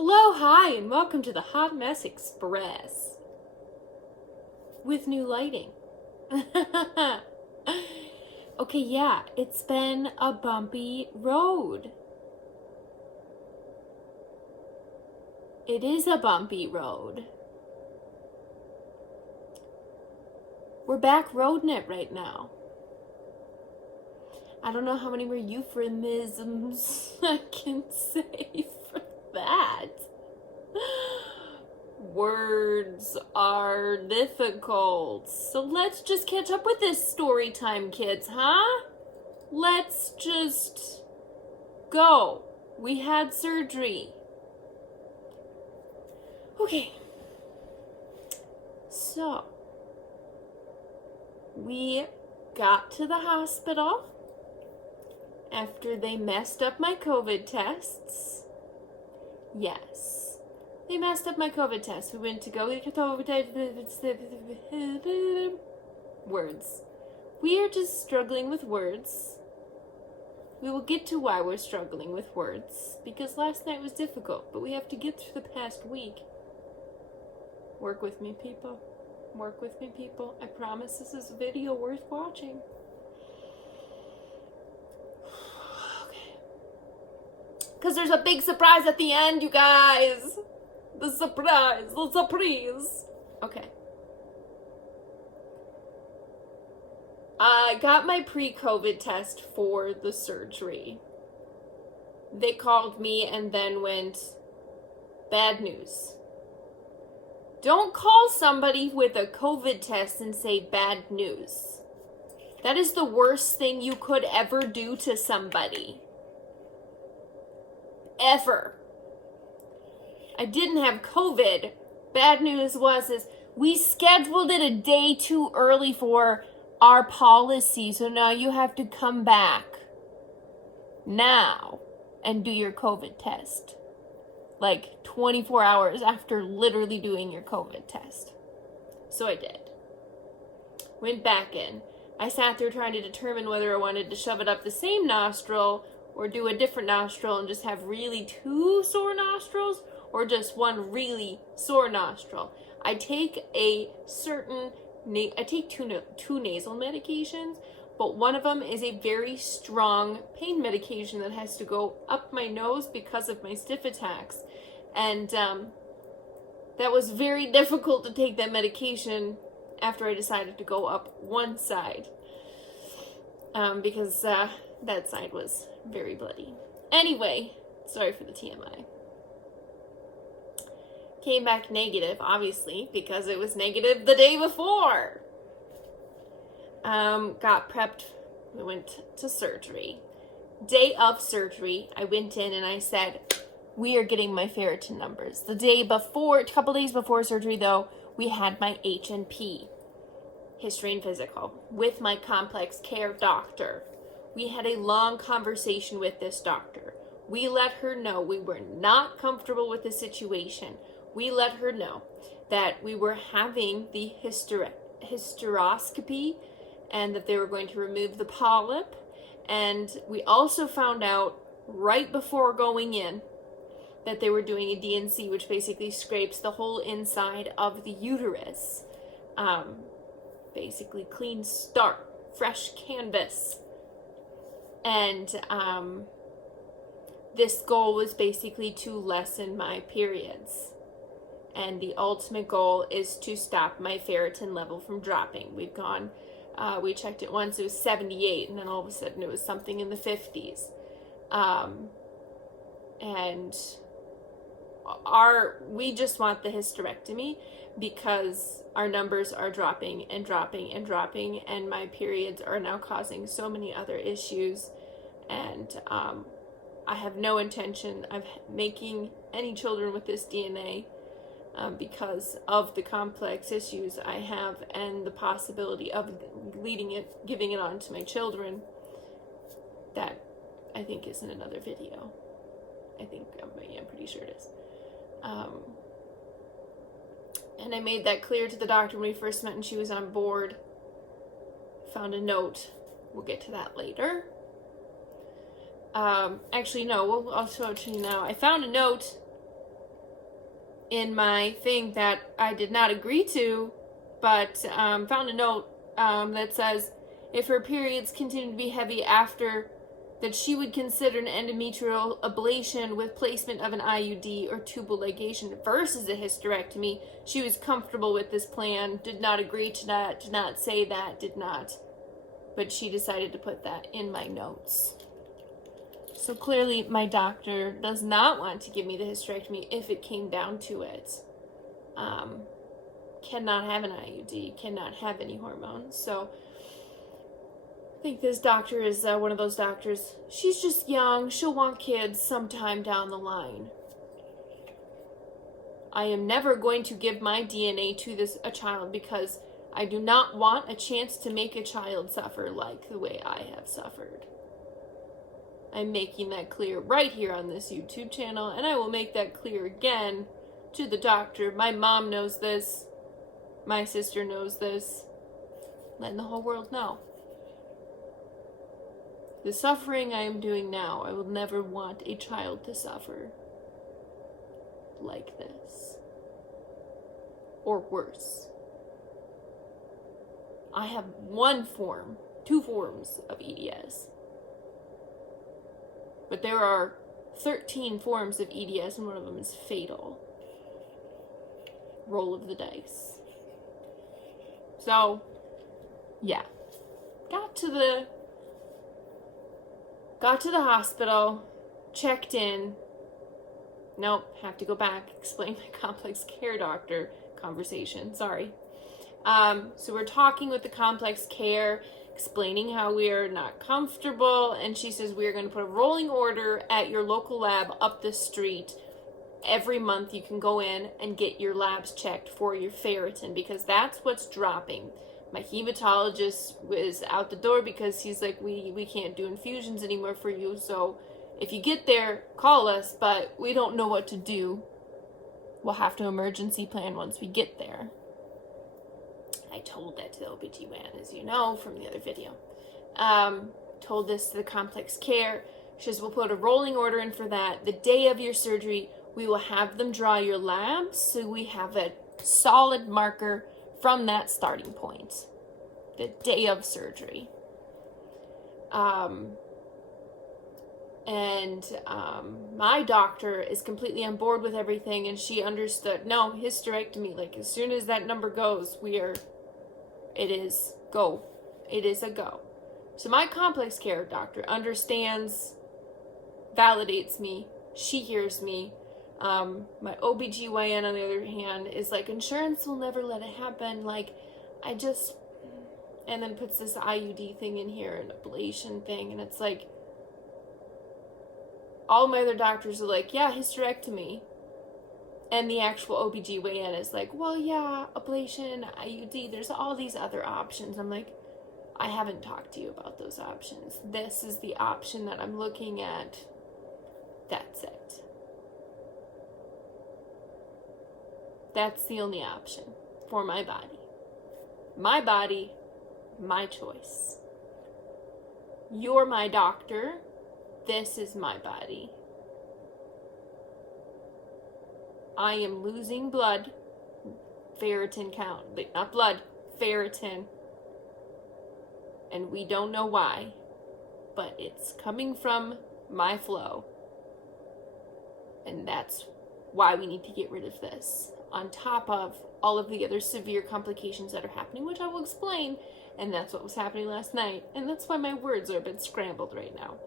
Hello, hi, and welcome to the Hot Mess Express with new lighting. Okay, yeah, it's been a bumpy road. It is a bumpy road. We're back roading it right now. I don't know how many more euphemisms I can say for that. Words are difficult. So let's just catch up with this story time, kids, huh? Let's just go. We had surgery. Okay. So, we got to the hospital after they messed up my COVID tests. Yes. They messed up my COVID test. We went to go get words. We are just struggling with words. We will get to why we're struggling with words, because last night was difficult, but we have to get through the past week. Work with me, people. Work with me, people. I promise this is a video worth watching. Because there's a big surprise at the end, you guys. The surprise. Okay. I got my pre-COVID test for the surgery. They called me and then went, bad news. Don't call somebody with a COVID test and say bad news. That is the worst thing you could ever do to somebody. Ever. I didn't have COVID. Bad news was we scheduled it a day too early for our policy, so now you have to come back now and do your COVID test. Like 24 hours after literally doing your COVID test. So I did. Went back in. I sat there trying to determine whether I wanted to shove it up the same nostril or do a different nostril and just have really two sore nostrils, or just one really sore nostril. I take two nasal medications, but one of them is a very strong pain medication that has to go up my nose because of my stiff attacks. And that was very difficult to take that medication after I decided to go up one side. Because that side was very bloody. Anyway, sorry for the TMI. Came back negative, obviously, because it was negative the day before. Got prepped. We went to surgery. Day of surgery, I went in and I said, we are getting my ferritin numbers. The day before, a couple days before surgery though, we had my H&P, history and physical, with my complex care doctor. We had a long conversation with this doctor. We let her know we were not comfortable with the situation. We let her know that we were having the hysteroscopy and that they were going to remove the polyp. And we also found out right before going in that they were doing a DNC, which basically scrapes the whole inside of the uterus. Basically clean start, fresh canvas. And this goal was basically to lessen my periods. And the ultimate goal is to stop my ferritin level from dropping. We've gone, we checked it once, it was 78, and then all of a sudden it was something in the 50s. And we just want the hysterectomy because our numbers are dropping and dropping and dropping, and my periods are now causing so many other issues. And I have no intention of making any children with this DNA. Because of the complex issues I have and the possibility of giving it on to my children. That I think is in another video. I'm pretty sure it is. And I made that clear to the doctor when we first met and she was on board. Found a note. We'll get to that later. Actually, no, I'll show it to you now. I found a note in my thing that I did not agree to, but found a note that says if her periods continue to be heavy after, that she would consider an endometrial ablation with placement of an IUD or tubal ligation versus a hysterectomy. She was comfortable with this plan, did not agree to that, did not say that, did not. But she decided to put that in my notes. So clearly my doctor does not want to give me the hysterectomy if it came down to it. Cannot have an IUD, cannot have any hormones. So I think this doctor is one of those doctors. She's just young. She'll want kids sometime down the line. I am never going to give my DNA to a child because I do not want a chance to make a child suffer like the way I have suffered. I'm making that clear right here on this YouTube channel, and I will make that clear again to the doctor. My mom knows this. My sister knows this. Letting the whole world know. The suffering I am doing now, I will never want a child to suffer like this. Or worse. I have two forms of EDS. But there are 13 forms of EDS, and one of them is fatal. Roll of the dice. So, yeah. Got to the hospital, checked in. Nope, have to go back, explain my complex care doctor conversation, sorry. So we're talking with the complex care, explaining how we are not comfortable, and she says we are going to put a rolling order at your local lab up the street. Every month you can go in and get your labs checked for your ferritin, because that's what's dropping. My hematologist was out the door because he's like, we can't do infusions anymore for you, so if you get there, call us, but we don't know what to do. We'll have to emergency plan once we get there. I told that to the OBGYN, as you know from the other video. Told this to the complex care. She says, we'll put a rolling order in for that. The day of your surgery, we will have them draw your labs, so we have a solid marker from that starting point. The day of surgery. My doctor is completely on board with everything, and she understood, no, hysterectomy, like as soon as that number goes, it is go. It is a go. So my complex care doctor understands, validates me, she hears me. My OBGYN, on the other hand, is like, insurance will never let it happen, like, and then puts this IUD thing in here, an ablation thing, and it's like, all my other doctors are like, yeah, hysterectomy. And the actual OBGYN is like, well, yeah, ablation, IUD, there's all these other options. I'm like, I haven't talked to you about those options. This is the option that I'm looking at. That's it. That's the only option for my body. My body, my choice. You're my doctor. This is my body. I am losing blood, ferritin count, not blood, ferritin. And we don't know why, but it's coming from my flow. And that's why we need to get rid of this, on top of all of the other severe complications that are happening, which I will explain. And that's what was happening last night. And that's why my words are a bit scrambled right now.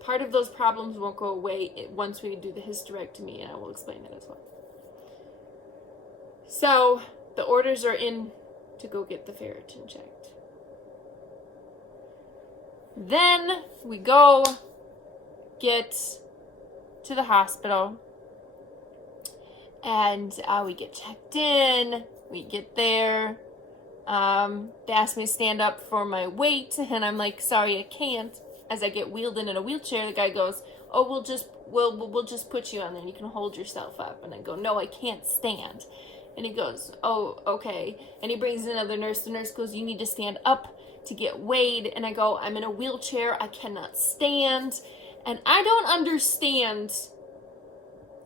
Part of those problems won't go away once we do the hysterectomy, and I will explain that as well. So the orders are in to go get the ferritin checked. Then we go get to the hospital, and we get checked in. We get there. They ask me to stand up for my weight, and I'm like, sorry, I can't. As I get wheeled in a wheelchair, the guy goes, oh, we'll just put you on there and you can hold yourself up. And I go, no, I can't stand. And he goes, oh, okay. And he brings in another nurse. The nurse goes, you need to stand up to get weighed. And I go, I'm in a wheelchair. I cannot stand. And I don't understand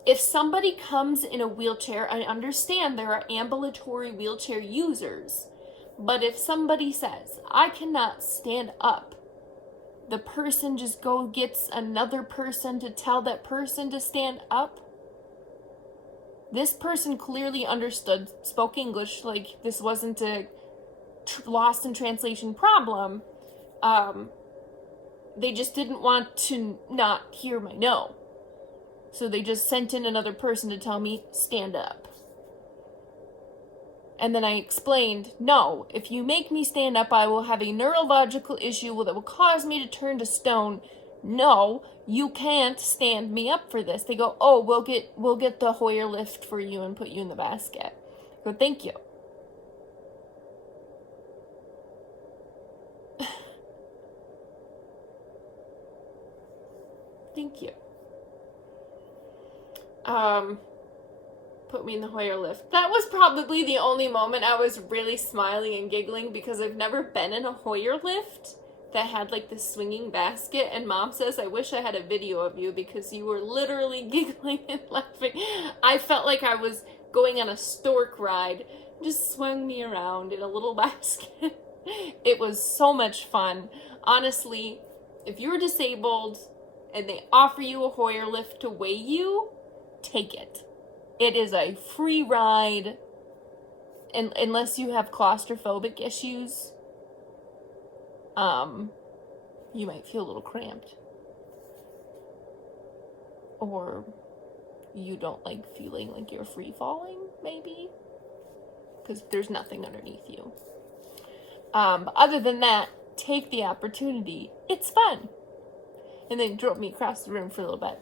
if somebody comes in a wheelchair, I understand there are ambulatory wheelchair users, but if somebody says, I cannot stand up, the person just gets another person to tell that person to stand up? This person clearly understood, spoke English, like this wasn't a lost in translation problem. They just didn't want to not hear my no. So they just sent in another person to tell me, stand up. And then I explained, no, if you make me stand up, I will have a neurological issue that will cause me to turn to stone. No, you can't stand me up for this. They go, oh, we'll get the Hoyer lift for you and put you in the basket. I go, thank you. Thank you. Put me in the Hoyer lift. That was probably the only moment I was really smiling and giggling, because I've never been in a Hoyer lift that had like this swinging basket, and Mom says, I wish I had a video of you because you were literally giggling and laughing. I felt like I was going on a stork ride. Just swung me around in a little basket. It was so much fun. Honestly, if you're disabled and they offer you a Hoyer lift to weigh you, take it. It is a free ride, and unless you have claustrophobic issues, you might feel a little cramped, or you don't like feeling like you're free falling, maybe, because there's nothing underneath you. But other than that, take the opportunity. It's fun. And then drove me across the room for a little bit.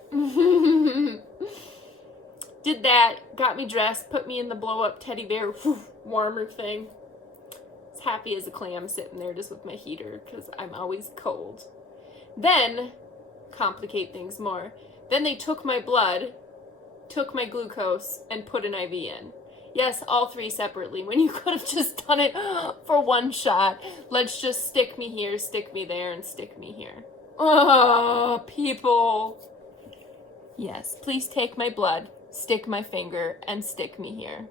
Did that, got me dressed, put me in the blow-up teddy bear warmer thing. As happy as a clam sitting there just with my heater, because I'm always cold. Then, complicate things more, then they took my blood, took my glucose, and put an IV in. Yes, all three separately, when you could have just done it for one shot. Let's just stick me here, stick me there, and stick me here. Oh, people. Yes, please take my blood, stick my finger, and stick me here.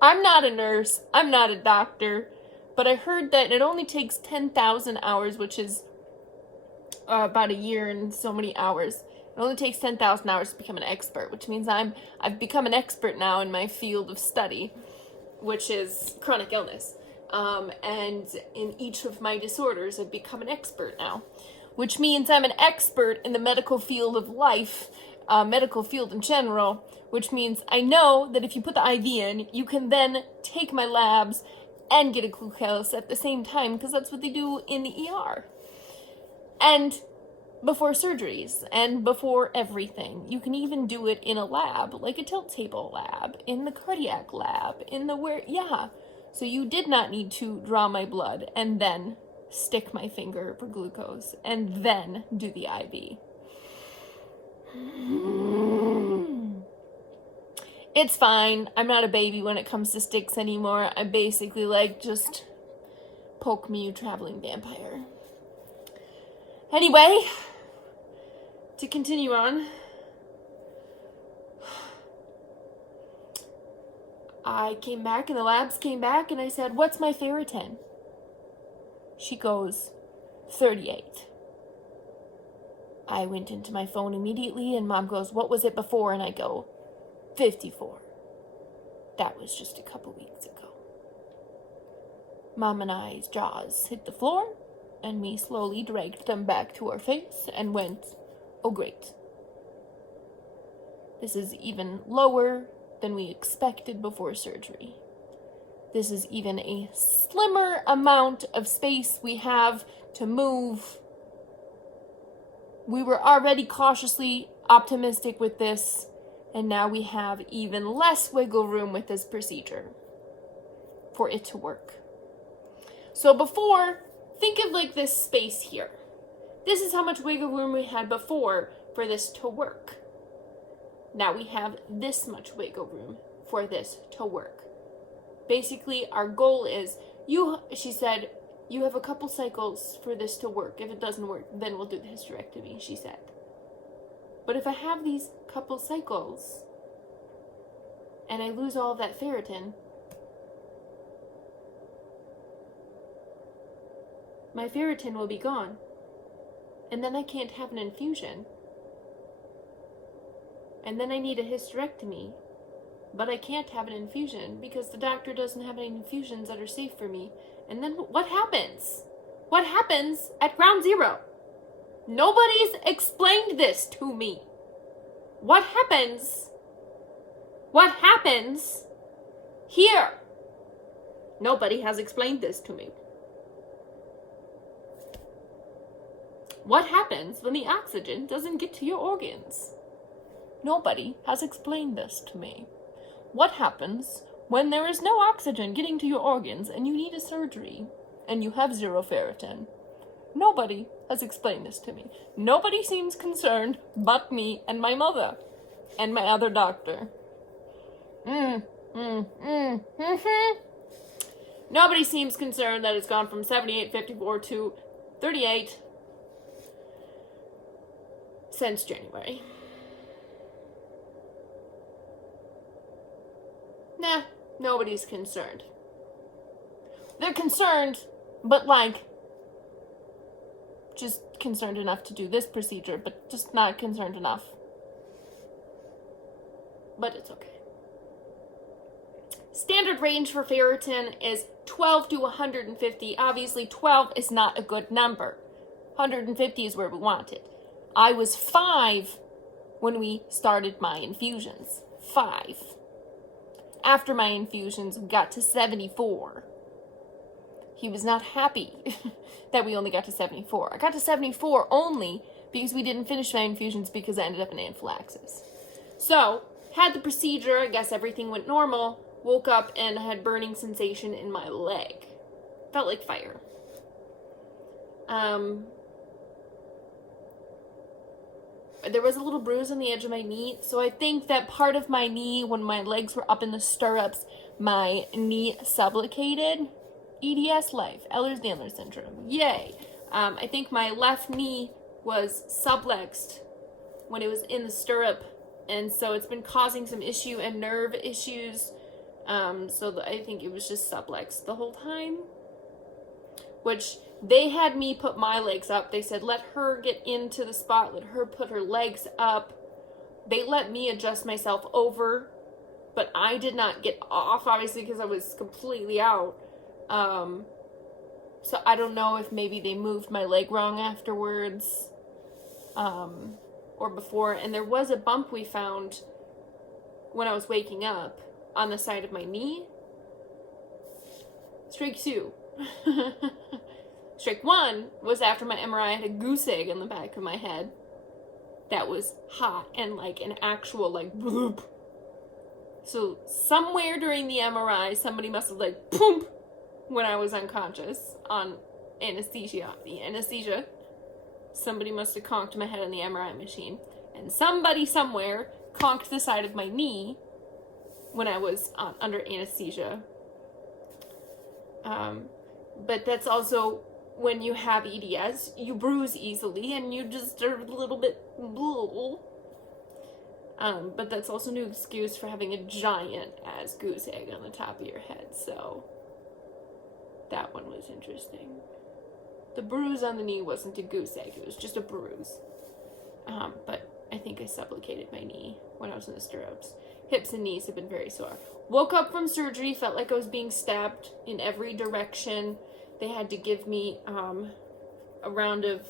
I'm not a nurse, I'm not a doctor, but I heard that it only takes 10,000 hours, which is about a year and so many hours. It only takes 10,000 hours to become an expert, which means I've become an expert now in my field of study, which is chronic illness. And in each of my disorders, I've become an expert now, which means I'm an expert in the medical field of life, medical field in general, which means I know that if you put the IV in, you can then take my labs and get a glucose at the same time, because that's what they do in the ER. And before surgeries, and before everything. You can even do it in a lab, like a tilt table lab, in the cardiac lab, So you did not need to draw my blood and then stick my finger for glucose and then do the IV. It's fine. I'm not a baby when it comes to sticks anymore. I'm basically like, just poke me, you traveling vampire. Anyway, to continue on, I came back and the labs came back and I said, what's my ferritin? She goes, 38. I went into my phone immediately and Mom goes, what was it before? And I go, 54. That was just a couple weeks ago. Mom and I's jaws hit the floor and we slowly dragged them back to our face and went, oh great. This is even lower than we expected before surgery. This is even a slimmer amount of space we have to move. We were already cautiously optimistic with this, and now we have even less wiggle room with this procedure for it to work. So before, think of like this space here. This is how much wiggle room we had before for this to work. Now we have this much wiggle room for this to work. Basically, our goal is, she said, You have a couple cycles for this to work. If it doesn't work, then we'll do the hysterectomy, she said. But if I have these couple cycles and I lose all of that ferritin, my ferritin will be gone. And then I can't have an infusion. And then I need a hysterectomy. But I can't have an infusion because the doctor doesn't have any infusions that are safe for me. And then what happens? What happens at ground zero? Nobody's explained this to me. What happens? What happens here? Nobody has explained this to me. What happens when the oxygen doesn't get to your organs? Nobody has explained this to me. What happens when there is no oxygen getting to your organs and you need a surgery and you have zero ferritin? Nobody has explained this to me. Nobody seems concerned but me and my mother and my other doctor. Nobody seems concerned that it's gone from 78.54 to 38 since January. Nah, nobody's concerned. They're concerned, but just concerned enough to do this procedure, but just not concerned enough. But it's okay. Standard range for ferritin is 12 to 150. Obviously, 12 is not a good number. 150 is where we want it. I was 5 when we started my infusions. 5. After my infusions, we got to 74. He was not happy that we only got to 74. I got to 74 only because we didn't finish my infusions because I ended up in anaphylaxis. So, had the procedure, I guess everything went normal, woke up and had burning sensation in my leg. Felt like fire. There was a little bruise on the edge of my knee, so I think that part of my knee, when my legs were up in the stirrups, my knee subluxated. EDS life, Ehlers-Danlos syndrome, yay. I think my left knee was subluxed when it was in the stirrup, and so it's been causing some issue and nerve issues, so I think it was just subluxed the whole time, which they had me put my legs up. They said, let her get into the spot, let her put her legs up. They let me adjust myself over, but I did not get off, obviously, because I was completely out. So I don't know if maybe they moved my leg wrong afterwards, or before. And there was a bump we found when I was waking up on the side of my knee. Strike 2. Strike 1 was after my MRI. I had a goose egg on the back of my head that was hot and like an actual like bloop. So somewhere during the MRI, somebody must have like boom when I was unconscious on anesthesia. The anesthesia. Somebody must have conked my head on the MRI machine. And somebody somewhere conked the side of my knee when I was under anesthesia. But that's also when you have EDS, you bruise easily and you just are a little bit blue. But that's also no excuse for having a giant ass goose egg on the top of your head, so that one was interesting. The bruise on the knee wasn't a goose egg, it was just a bruise. But I think I subluxated my knee when I was in the stirrups. Hips and knees have been very sore. Woke up from surgery, felt like I was being stabbed in every direction. They had to give me a round of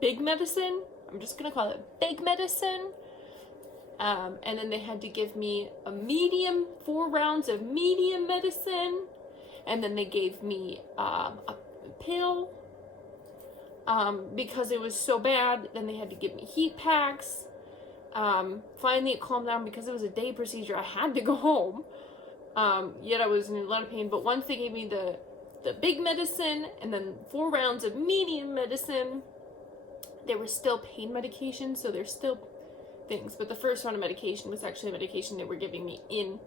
big medicine. I'm just going to call it big medicine. And then they had to give me 4 rounds of medium medicine. And then they gave me a pill. Because it was so bad, then they had to give me heat packs. Finally it calmed down because it was a day procedure. I had to go home. Yet I was in a lot of pain. But once they gave me the big medicine and then 4 rounds of medium medicine, there was still pain medication, so there's still things. But the first round of medication was actually medication they were giving me in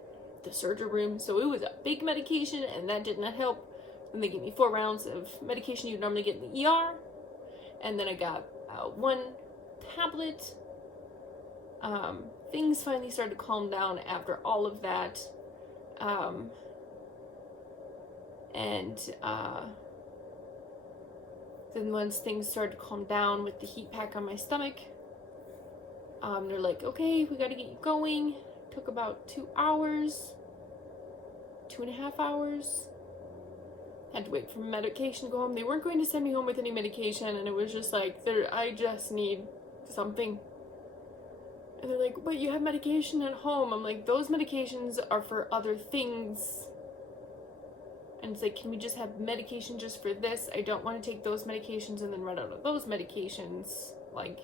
the surgery room. So it was a big medication, and that did not help And they gave me 4 rounds of medication you'd normally get in the ER. And then I got 1 tablet. Things finally started to calm down after all of that. Then once things started to calm down with the heat pack on my stomach, they're like, okay, we gotta get you going. Took about 2 hours, 2.5 hours. Had to wait for medication to go home. They weren't going to send me home with any medication, and it was just like, I just need something. And they're like, but you have medication at home. I'm like, those medications are for other things. And it's like, can we just have medication just for this? I don't want to take those medications and then run out of those medications. Like,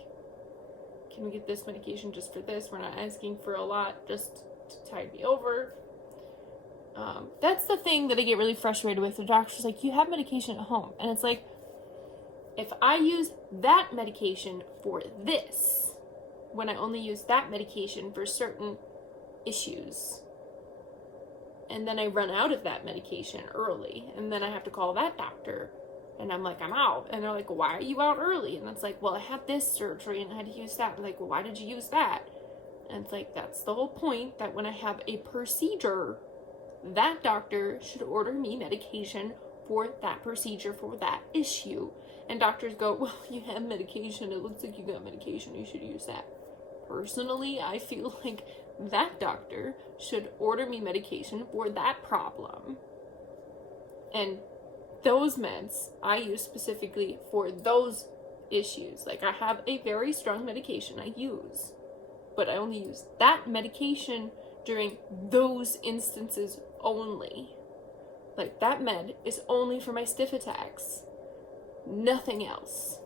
can we get this medication just for this? We're not asking for a lot, just to tide me over. That's the thing that I get really frustrated with. The doctor's like, you have medication at home. And it's like, if I use that medication for this, when I only use that medication for certain issues, and then I run out of that medication early, and then I have to call that doctor, and I'm like, I'm out. And they're like, why are you out early? And it's like, well, I had this surgery and I had to use that. I'm like, well, why did you use that? And it's like, that's the whole point, that when I have a procedure, that doctor should order me medication for that procedure, for that issue. And doctors go, well, you have medication. It looks like you got medication. You should use that. Personally, I feel like that doctor should order me medication for that problem. And those meds I use specifically for those issues. Like, I have a very strong medication I use, but I only use that medication during those instances only. Like, that med is only for my stiff attacks. Nothing else.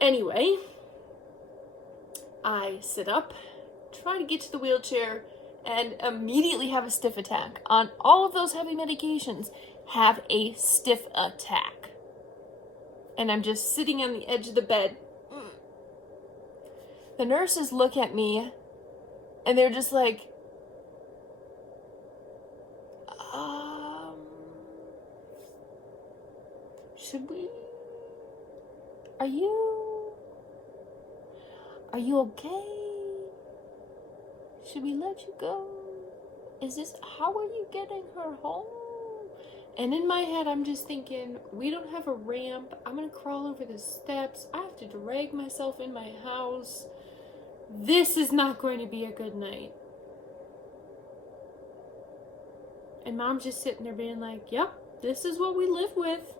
Anyway, I sit up, try to get to the wheelchair, and immediately have a stiff attack. On all of those heavy medications, have a stiff attack. And I'm just sitting on the edge of the bed. The nurses look at me, and they're just like, should we, are you okay? Should we let you go? How are you getting her home? And in my head, I'm just thinking, we don't have a ramp. I'm gonna crawl over the steps. I have to drag myself in my house. This is not going to be a good night. And Mom's just sitting there being like, yep, this is what we live with.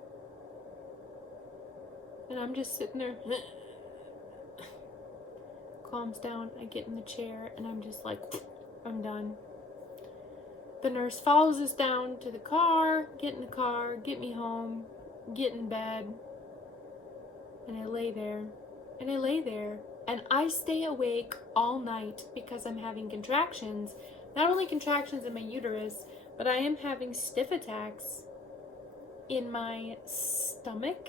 And I'm just sitting there. Calms down. I get in the chair and I'm just like, I'm done. The nurse follows us down to the car, get in the car, get me home, get in bed. And I lay there. And I lay there. And I stay awake all night because I'm having contractions. Not only contractions in my uterus, but I am having stiff attacks in my stomach.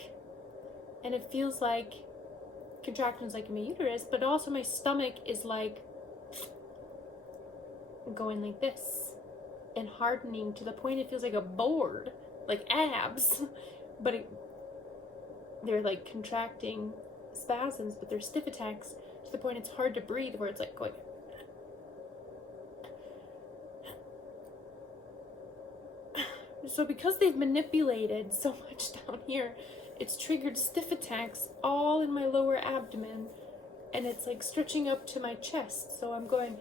And it feels like contractions like in my uterus, but also my stomach is like going like this and hardening to the point it feels like a board, like abs. But they're like contracting spasms, but they're stiff attacks to the point it's hard to breathe, where it's like going. So because they've manipulated so much down here, it's triggered stiff attacks all in my lower abdomen, and it's like stretching up to my chest. So I'm going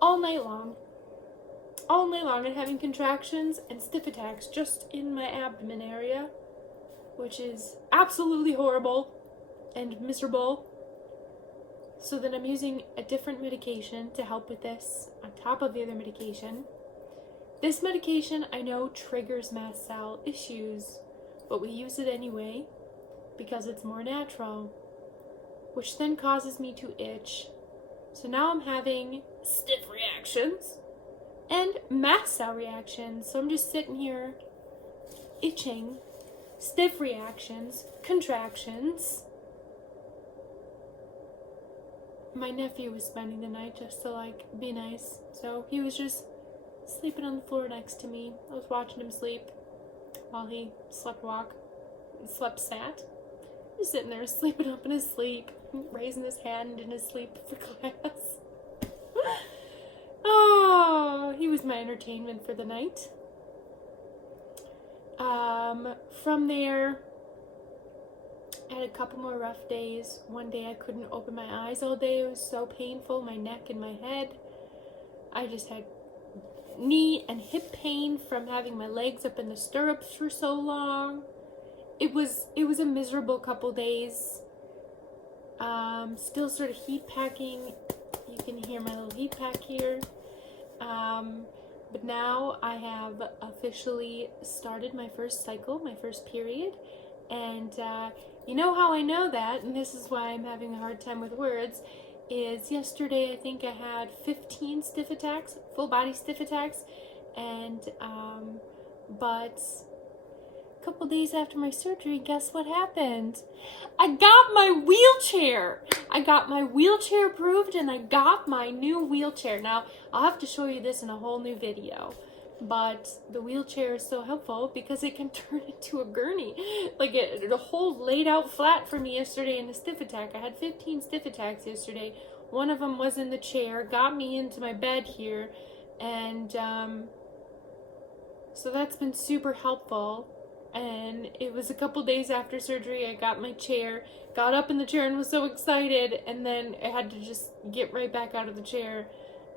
all night long, and having contractions and stiff attacks just in my abdomen area, which is absolutely horrible and miserable. So then I'm using a different medication to help with this on top of the other medication. This medication I know triggers mast cell issues, but we use it anyway because it's more natural, which then causes me to itch. So now I'm having stiff reactions and mast cell reactions. So I'm just sitting here itching, stiff reactions, contractions. my nephew was spending the night just to like be nice. So he was just sleeping on the floor next to me. I was watching him sleep while he slept sat. Just sitting there sleeping up in his sleep, raising his hand in his sleep for class. Oh, he was my entertainment for the night. From there, I had a couple more rough days. One day I couldn't open my eyes all day. It was so painful, my neck and my head. I just had knee and hip pain from having my legs up in the stirrups for so long. It was a miserable couple days. Still sort of heat packing. You can hear my little heat pack here. But now I have officially started my first cycle, my first period. And you know how I know that, and this is why I'm having a hard time with words, is yesterday I think I had 15 stiff attacks, full body stiff attacks, and but a couple days after my surgery, guess what happened? I got my wheelchair! I got my wheelchair approved, and I got my new wheelchair. Now, I'll have to show you this in a whole new video. But the wheelchair is so helpful because it can turn into a gurney. Like the whole laid out flat for me yesterday in a stiff attack. I had 15 stiff attacks yesterday. One of them was in the chair, got me into my bed here. And so that's been super helpful. And it was a couple days after surgery, I got my chair, got up in the chair and was so excited. And then I had to just get right back out of the chair.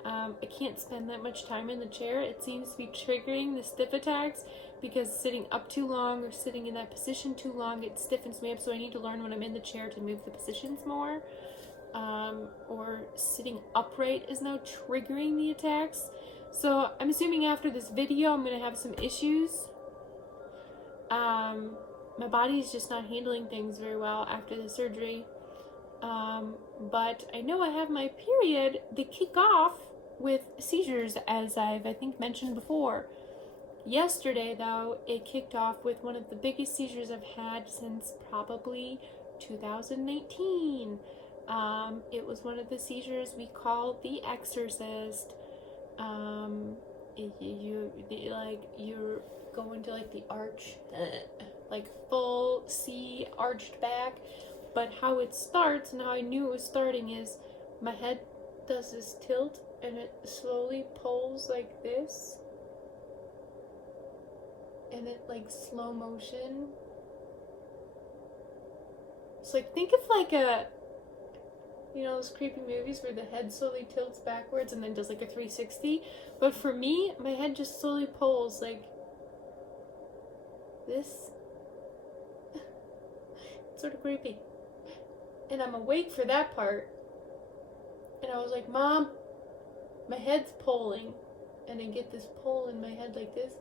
I can't spend that much time in the chair. It seems to be triggering the stiff attacks because sitting up too long or sitting in that position too long, it stiffens me up. So I need to learn when I'm in the chair to move the positions more. Or sitting upright is now triggering the attacks. So I'm assuming after this video, I'm going to have some issues. My body's just not handling things very well after the surgery. But I know I have my period. They kick off with seizures, as I think mentioned before. Yesterday, though, it kicked off with one of the biggest seizures I've had since probably 2018. It was one of the seizures we call the exorcist. You're going to like the arch, like full C arched back. But how it starts and how I knew it was starting is my head does this tilt and it slowly pulls like this. And it like slow motion. It's like, think of like those creepy movies where the head slowly tilts backwards and then does like a 360. But for me, my head just slowly pulls like this. It's sort of creepy. And I'm awake for that part. And I was like, Mom, my head's pulling. And I get this pull in my head like this.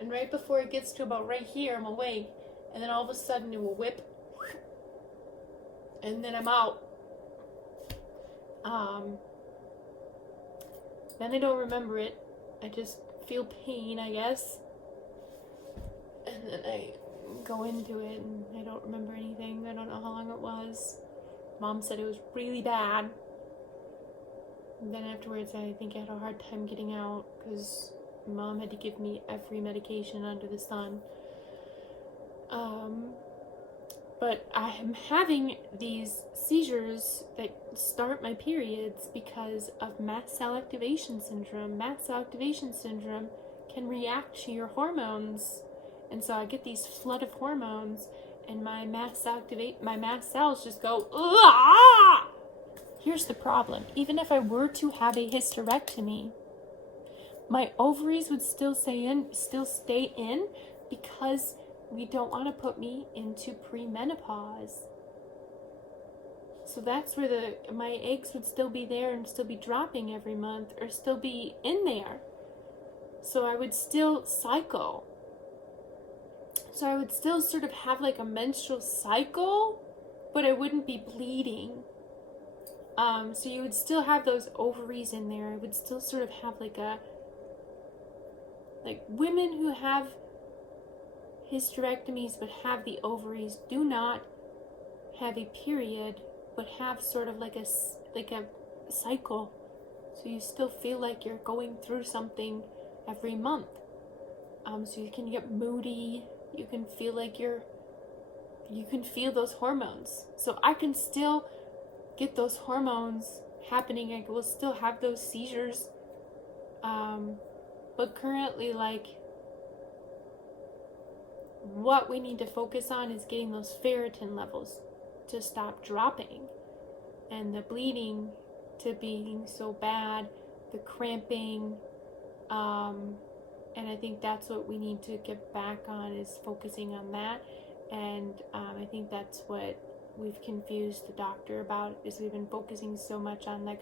And right before it gets to about right here, I'm awake. And then all of a sudden it will whip. And then I'm out. Then I don't remember it. I just feel pain, I guess. And then I go into it and I don't remember anything. I don't know how long it was. Mom said it was really bad. And then afterwards, I think I had a hard time getting out because Mom had to give me every medication under the sun. But I am having these seizures that start my periods because of mast cell activation syndrome. Mast cell activation syndrome can react to your hormones. And so I get these flood of hormones and my mast cells just go, ah! Here's the problem. Even if I were to have a hysterectomy, my ovaries would still stay in because we don't want to put me into premenopause. So that's where my eggs would still be there and still be dropping every month or still be in there. So I would still cycle. So I would still sort of have like a menstrual cycle, but I wouldn't be bleeding. So you would still have those ovaries in there. I would still sort of have like women who have hysterectomies but have the ovaries do not have a period, but have sort of like a cycle. So you still feel like you're going through something every month. So you can get moody. You can feel like you can feel those hormones. So I can still get those hormones happening. I will still have those seizures. But currently, like, what we need to focus on is getting those ferritin levels to stop dropping, and the bleeding to being so bad, the cramping, and I think that's what we need to get back on, is focusing on that. And I think that's what we've confused the doctor about, is we've been focusing so much on, like,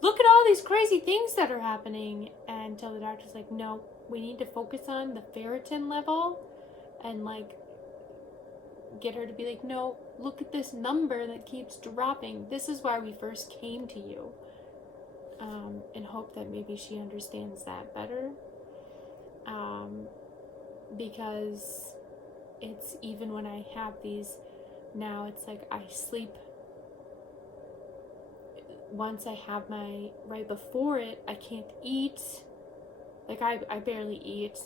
look at all these crazy things that are happening, until the doctor's like, no, we need to focus on the ferritin level, and like get her to be like, no, look at this number that keeps dropping. This is why we first came to you, and hope that maybe she understands that better, because it's, even when I have these now, it's like I sleep, once I have my, right before it, I can't eat. Like I barely eat.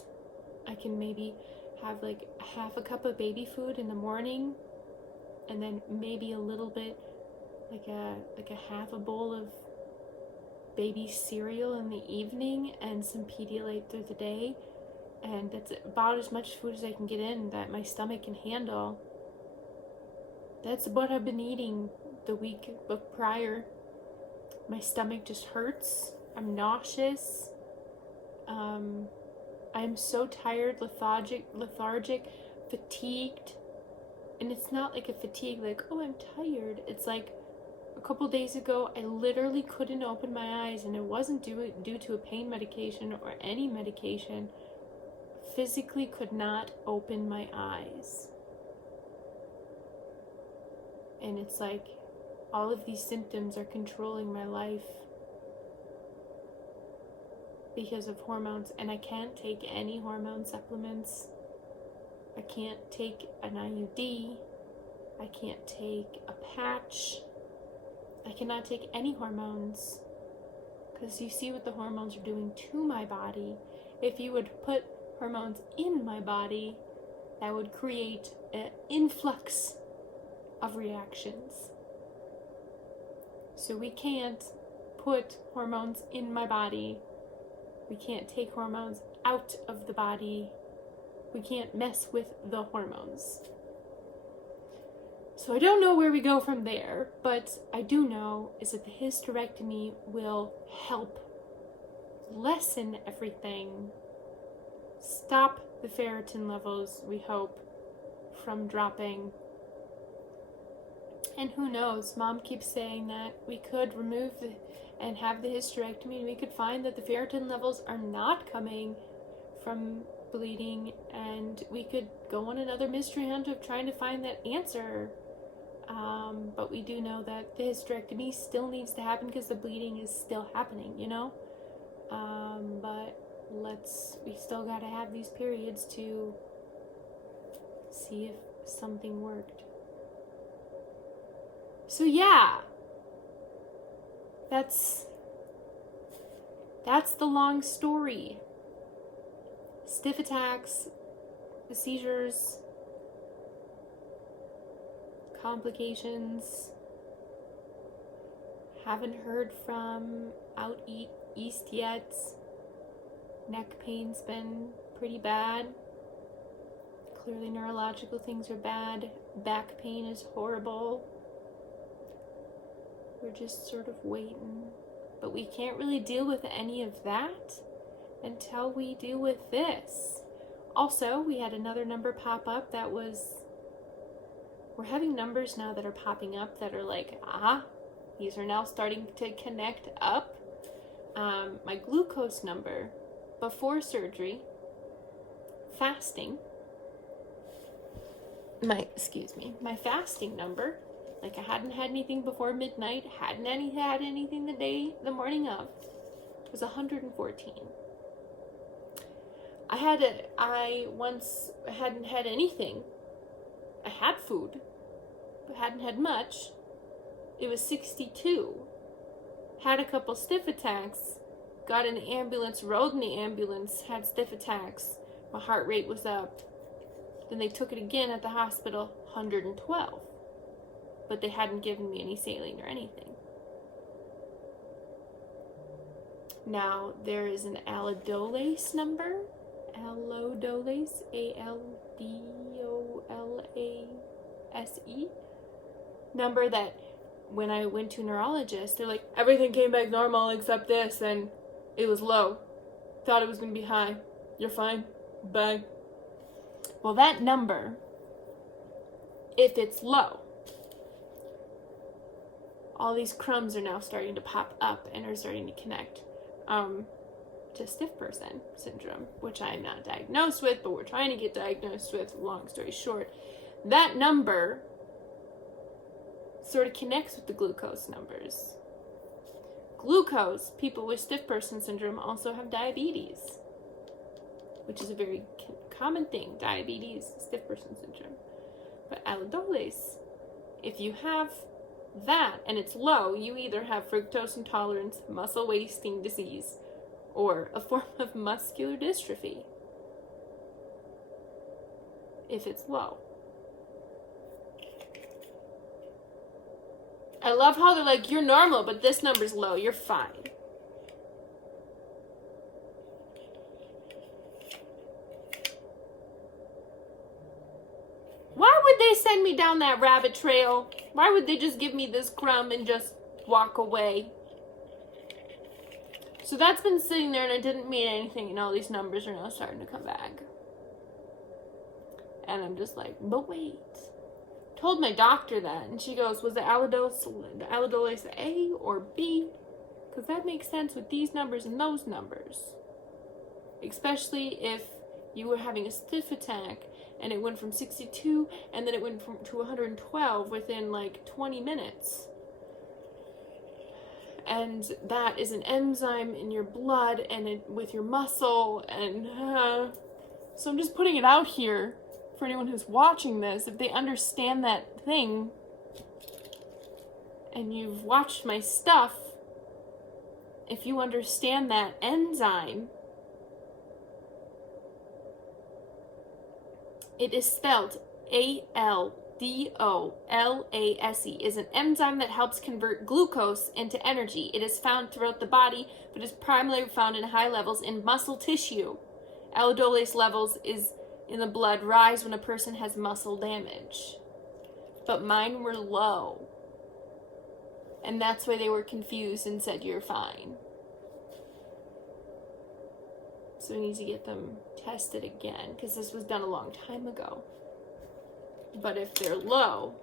I can maybe have like half a cup of baby food in the morning, and then maybe a little bit, like a half a bowl of baby cereal in the evening, and some Pedialyte through the day, and that's about as much food as I can get in that my stomach can handle. That's what I've been eating the week prior. My stomach just hurts. I'm nauseous. I'm so tired, lethargic, fatigued. And it's not like a fatigue like, oh, I'm tired. It's like, a couple days ago, I literally couldn't open my eyes, and it wasn't due to a pain medication or any medication. Physically could not open my eyes. And it's like, all of these symptoms are controlling my life because of hormones, and I can't take any hormone supplements. I can't take an IUD. I can't take a patch. I cannot take any hormones, because you see what the hormones are doing to my body. If you would put hormones in my body, that would create an influx of reactions. So we can't put hormones in my body. We can't take hormones out of the body. We can't mess with the hormones. So I don't know where we go from there, but I do know is that the hysterectomy will help lessen everything, stop the ferritin levels, we hope, from dropping. And who knows, Mom keeps saying that we could remove and have the hysterectomy, and we could find that the ferritin levels are not coming from bleeding, and we could go on another mystery hunt of trying to find that answer. But we do know that the hysterectomy still needs to happen because the bleeding is still happening, you know? But we still gotta have these periods to see if something worked. So yeah, that's the long story. Stiff attacks, the seizures, complications. Haven't heard from out east yet. Neck pain's been pretty bad. Clearly neurological things are bad. Back pain is horrible. We're just sort of waiting. But we can't really deal with any of that until we deal with this. Also, we had another number pop up that was... We're having numbers now that are popping up that are like, these are now starting to connect up. My glucose number before surgery, fasting, my fasting number, like I hadn't had anything before midnight, hadn't had anything the morning of, was 114. I once hadn't had anything. I had food, but hadn't had much. It was 62. had a couple stiff attacks, got in the ambulance, rode in the ambulance, had stiff attacks. My heart rate was up. Then they took it again at the hospital, 112. But they hadn't given me any saline or anything. Now, there is an allodolase number. Allodolase, ALDOLASE. Number that when I went to a neurologist, they're like, everything came back normal except this, and it was low. Thought it was going to be high. You're fine. Bye. Well, that number, if it's low, all these crumbs are now starting to pop up and are starting to connect to stiff person syndrome, which I am not diagnosed with, but we're trying to get diagnosed with. Long story short, that number sort of connects with the glucose numbers. Glucose, people with stiff person syndrome also have diabetes, which is a very common thing, diabetes, stiff person syndrome. But allodolase, if you have that and it's low, you either have fructose intolerance, muscle wasting disease, or a form of muscular dystrophy if it's low. I love how they're like, you're normal, but this number's low, you're fine. Why would they send me down that rabbit trail? Why would they just give me this crumb and just walk away? So that's been sitting there and it didn't mean anything, and all these numbers are now starting to come back. And I'm just like, but wait. Told my doctor that, and she goes, was the allodolase A or B? Because that makes sense with these numbers and those numbers. Especially if you were having a stiff attack and it went from 62 and then it went to 112 within like 20 minutes. And that is an enzyme in your blood and with your muscle, and so I'm just putting it out here for anyone who's watching this. If they understand that thing and you've watched my stuff, if you understand that enzyme, it is spelled ALDOLASE, is an enzyme that helps convert glucose into energy. It is found throughout the body, but is primarily found in high levels in muscle tissue. Allodolase levels in the blood rise when a person has muscle damage. But mine were low. And that's why they were confused and said, you're fine. So we need to get them tested again, because this was done a long time ago. But if they're low,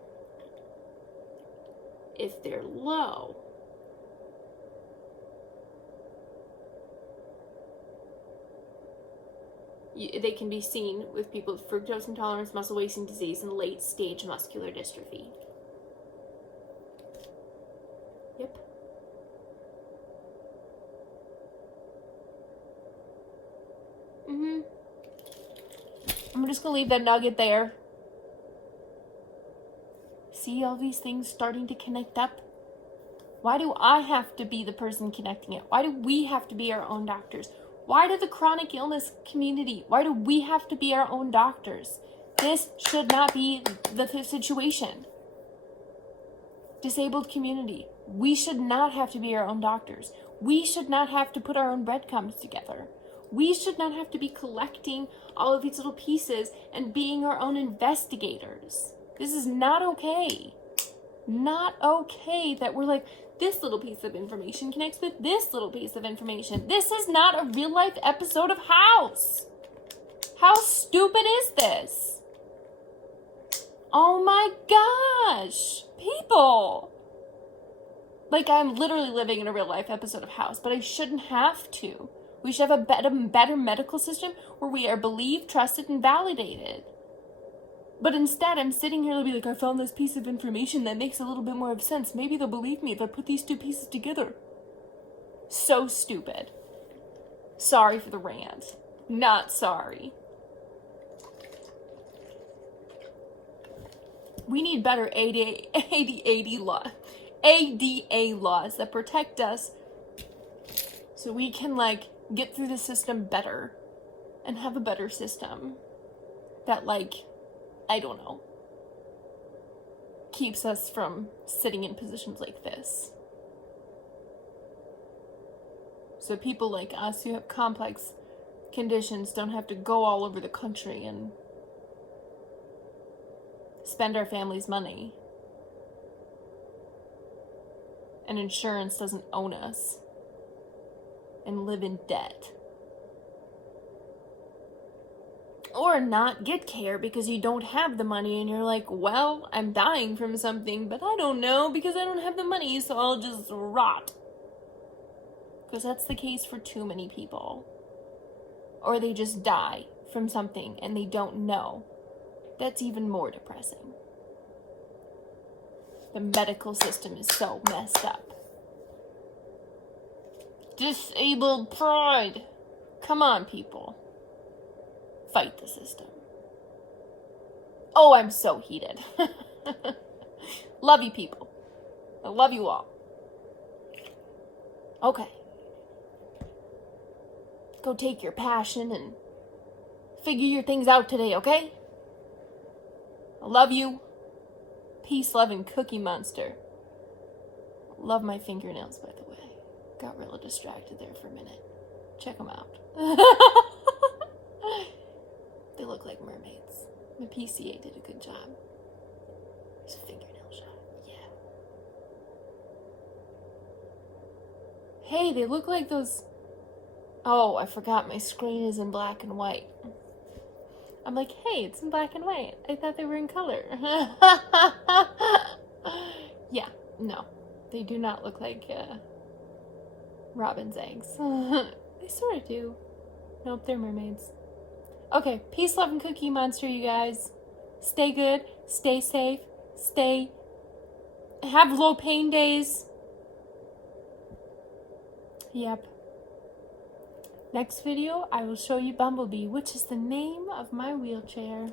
they can be seen with people with fructose intolerance, muscle wasting disease, and late stage muscular dystrophy. Yep. I'm just gonna leave that nugget there. See all these things starting to connect up? Why do I have to be the person connecting it? Why do we have to be our own doctors? Why do the chronic illness community, why do we have to be our own doctors? This should not be the situation. Disabled community, we should not have to be our own doctors. We should not have to put our own breadcrumbs together. We should not have to be collecting all of these little pieces and being our own investigators. This is not okay. Not okay that we're like, this little piece of information connects with this little piece of information. This is not a real life episode of House. How stupid is this? Oh my gosh, people. Like, I'm literally living in a real life episode of House, but I shouldn't have to. We should have a better medical system where we are believed, trusted, and validated. But instead, I'm sitting here to be like, I found this piece of information that makes a little bit more of sense. Maybe they'll believe me if I put these two pieces together. So stupid. Sorry for the rant. Not sorry. We need better ADA laws that protect us so we can, like, get through the system better and have a better system that, like, I don't know, keeps us from sitting in positions like this. So people like us who have complex conditions don't have to go all over the country and spend our family's money. And insurance doesn't own us. And live in debt. Or not get care because you don't have the money and you're like, well, I'm dying from something, but I don't know because I don't have the money, so I'll just rot. Because that's the case for too many people. Or they just die from something and they don't know. That's even more depressing. The medical system is so messed up. Disabled pride. Come on, people. Fight the system. Oh, I'm so heated. Love you, people. I love you all. Okay. Go take your passion and figure your things out today, okay? I love you. Peace, love, and Cookie Monster. Love my fingernails, by the way. Got real distracted there for a minute. Check them out. They look like mermaids. My PCA did a good job. There's a fingernail shot. Yeah. Hey, they look like those... Oh, I forgot my screen is in black and white. I'm like, hey, it's in black and white. I thought they were in color. Yeah, no. They do not look like robin's eggs. They sort of do. Nope, they're mermaids. Okay, peace, love, and Cookie Monster, you guys. Stay good, stay safe, have low pain days. Yep. Next video, I will show you Bumblebee, which is the name of my wheelchair.